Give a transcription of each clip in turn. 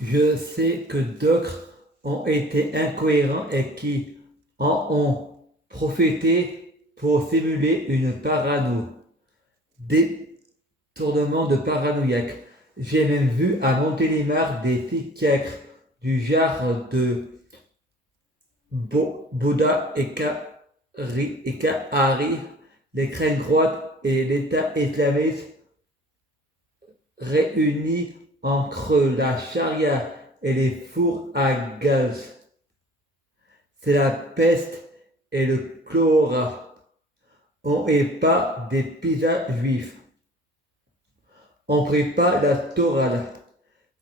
Je sais que d'autres ont été incohérents et qui en ont profité pour simuler une parano, détournement de paranoïaque. J'ai même vu à Montélimar des psychiatres du genre de Bouddha et Kahari, l'extrême droite et l'État islamiste réunis entre la charia et les fours à gaz. C'est la peste et le choléra. On n'est pas des pizzas juifs. On prie pas la Torah.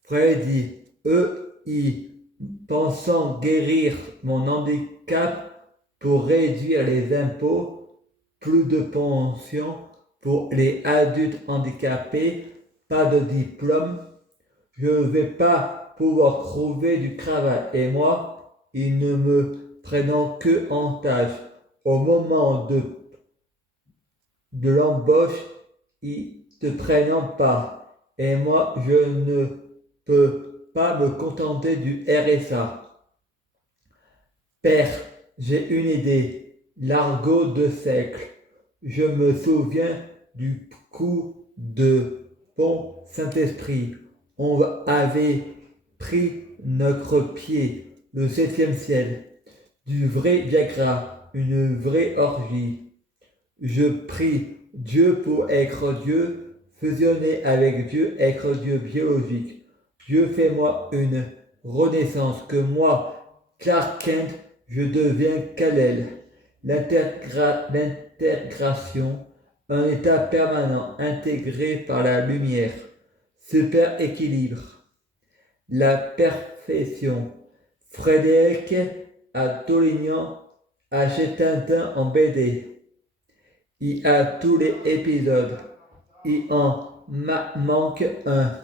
Frère dit, eux, ils pensant guérir mon handicap pour réduire les impôts, plus de pension pour les adultes handicapés, pas de diplôme, je ne vais pas pouvoir trouver du travail. Et moi, ils ne me prennent que en tâche. Au moment de l'embauche, ils ne te prennent pas. Et moi, je ne peux pas me contenter du RSA. Père, j'ai une idée. L'argot de siècle. Je me souviens du coup de Pont Saint-Esprit. On avait pris notre pied, le septième ciel, du vrai Viagra, une vraie orgie. Je prie Dieu pour être Dieu, fusionner avec Dieu, être Dieu biologique. Dieu fais-moi une renaissance, que moi, Clark Kent, je deviens Kal-El. L'intégration, un état permanent intégré par la lumière. Super équilibre. La perfection. Frédéric à Tolignan achète Tintin en BD. Il a tous les épisodes. Il en manque un.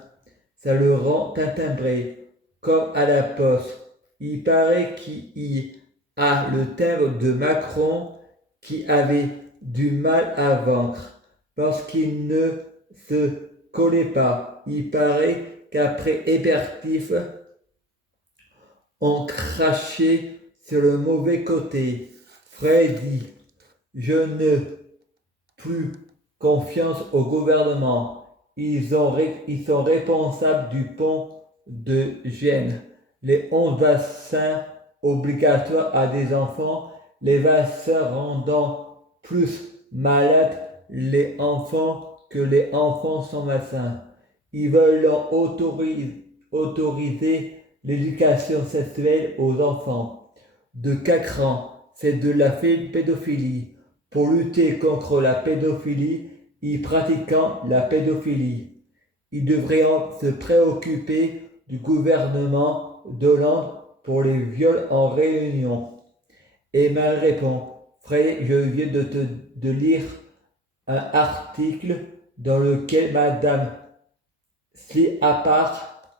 Ça le rend tintimbré, comme à la poste. Il paraît qu'il a le timbre de Macron qui avait du mal à vaincre parce qu'il ne se collait pas. Il paraît qu'après Hébertif, on crachait sur le mauvais côté. Freddy, je ne plus confiance au gouvernement. Ils sont responsables du pont de Gênes. Les 11 vaccins obligatoires à des enfants, les vaccins rendant plus malades les enfants que les enfants sans vaccin. Ils veulent autoriser l'éducation sexuelle aux enfants. De 4 ans, c'est de la pédophilie. Pour lutter contre la pédophilie, ils pratiquant la pédophilie. Ils devraient se préoccuper du gouvernement d'Hollande pour les viols en réunion. Et mal répond, Frère, je viens de lire un article dans lequel Madame Sliapar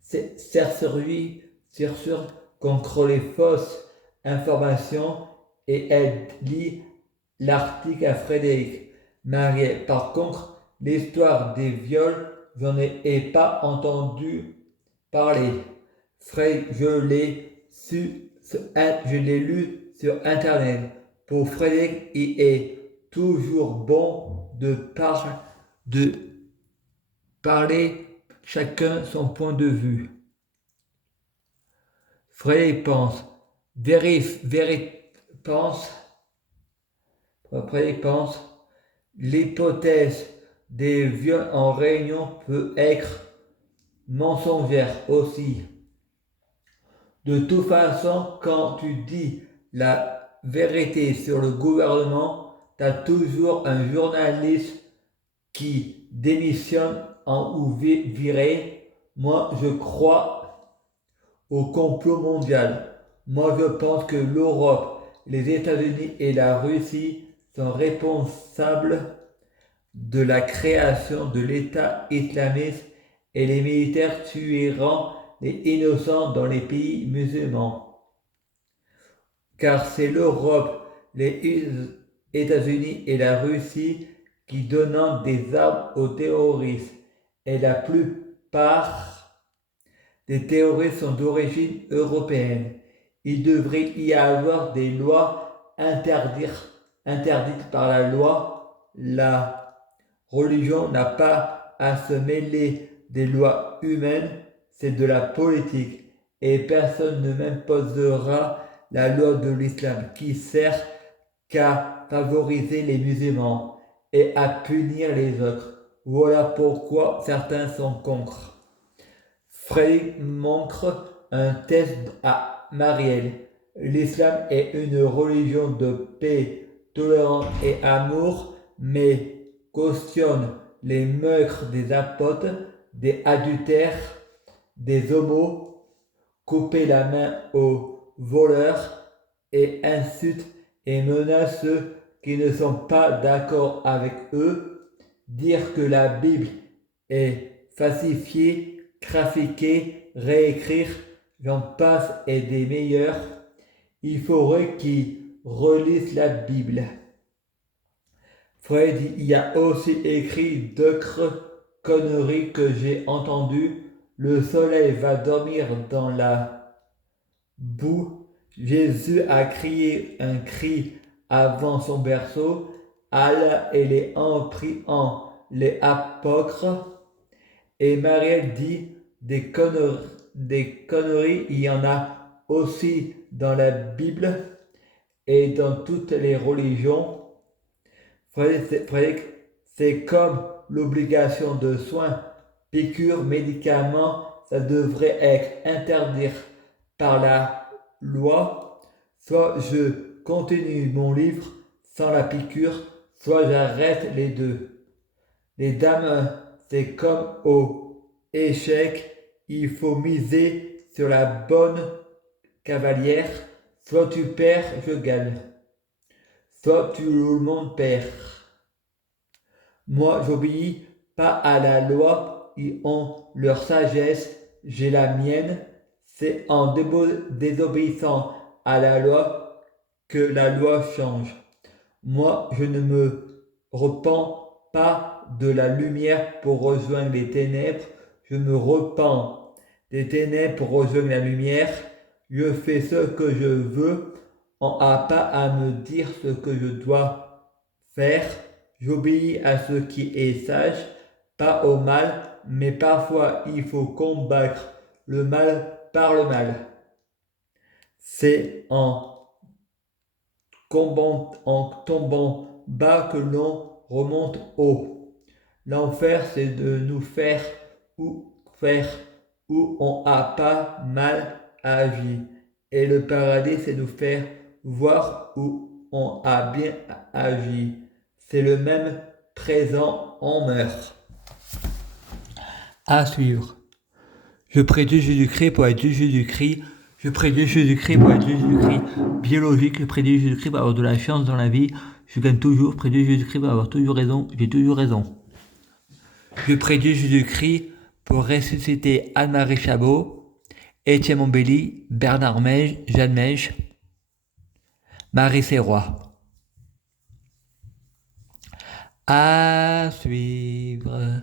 s'assure contre les fausses informations et elle lit l'article à Frédéric Mariet. Par contre, l'histoire des viols, j'en ai pas entendu parler. Je l'ai lu sur Internet. Pour Frédéric, il est toujours bon de parler chacun son point de vue. Frédéric pense, pense, Frédéric pense, l'hypothèse des viols en réunion peut être mensongère aussi. De toute façon, quand tu dis la vérité sur le gouvernement, tu as toujours un journaliste qui démissionne en ou viré. Moi, je crois au complot mondial. Moi, je pense que l'Europe, les États-Unis et la Russie sont responsables de la création de l'État islamiste et les militaires tueront les innocents dans les pays musulmans. Car c'est l'Europe, les États-Unis et la Russie qui donnent des armes aux terroristes. Et la plupart des terroristes sont d'origine européenne. Il devrait y avoir des lois interdites par la loi. La religion n'a pas à se mêler des lois humaines, c'est de la politique. Et personne ne m'imposera la loi de l'islam qui sert qu'à favoriser les musulmans et à punir les autres. Voilà pourquoi certains sont contre. Frey montre un test à Marielle. L'islam est une religion de paix, tolérance et amour, mais cautionne les meurtres des apôtres, des adultères, des homos, couper la main aux voleurs et insulte et menace ceux qui ne sont pas d'accord avec eux, dire que la Bible est falsifiée, trafiquée, réécrire, j'en passe et des meilleurs. Il faudrait qu'ils relisent la Bible. Fred y a aussi écrit d'autres conneries que j'ai entendues. Le soleil va dormir dans la boue. Jésus a crié un cri avant son berceau. Allah et les priant les apôtres. Et Marielle dit des conneries, il y en a aussi dans la Bible et dans toutes les religions. Frédéric, c'est comme l'obligation de soins, piqûres, médicaments, ça devrait être interdit par la loi. Soit je continue mon livre sans la piqûre, soit j'arrête les deux. Les dames, c'est comme au échec, il faut miser sur la bonne cavalière. Soit tu perds, je gagne. Soit tout le monde perd. Moi, j'obéis pas à la loi, ils ont leur sagesse, j'ai la mienne. C'est en désobéissant à la loi que la loi change. Moi, je ne me repens pas de la lumière pour rejoindre les ténèbres, je me repens des ténèbres pour rejoindre la lumière. Je fais ce que je veux, on n'a pas à me dire ce que je dois faire. J'obéis à ce qui est sage, pas au mal, mais parfois il faut combattre le mal par le mal. C'est en tombant bas que l'on remonte haut. L'enfer, c'est de nous faire où on n'a pas mal agi. Et le paradis, c'est nous faire voir où on a bien agi. C'est le même présent, on meurt. À suivre. Je prie Dieu Jésus-Christ pour être Dieu Jésus-Christ. Je prie Dieu Jésus-Christ pour être Dieu Jésus-Christ. Biologique, je prie Dieu Jésus-Christ pour avoir de la chance dans la vie. Je gagne toujours. Je prie Dieu Jésus-Christ pour avoir toujours raison. J'ai toujours raison. Je prie Dieu Jésus-Christ pour ressusciter Anne-Marie Chabot, Étienne Montbelli, Bernard Meige, Jeanne Meige, Marie Serrois. À suivre.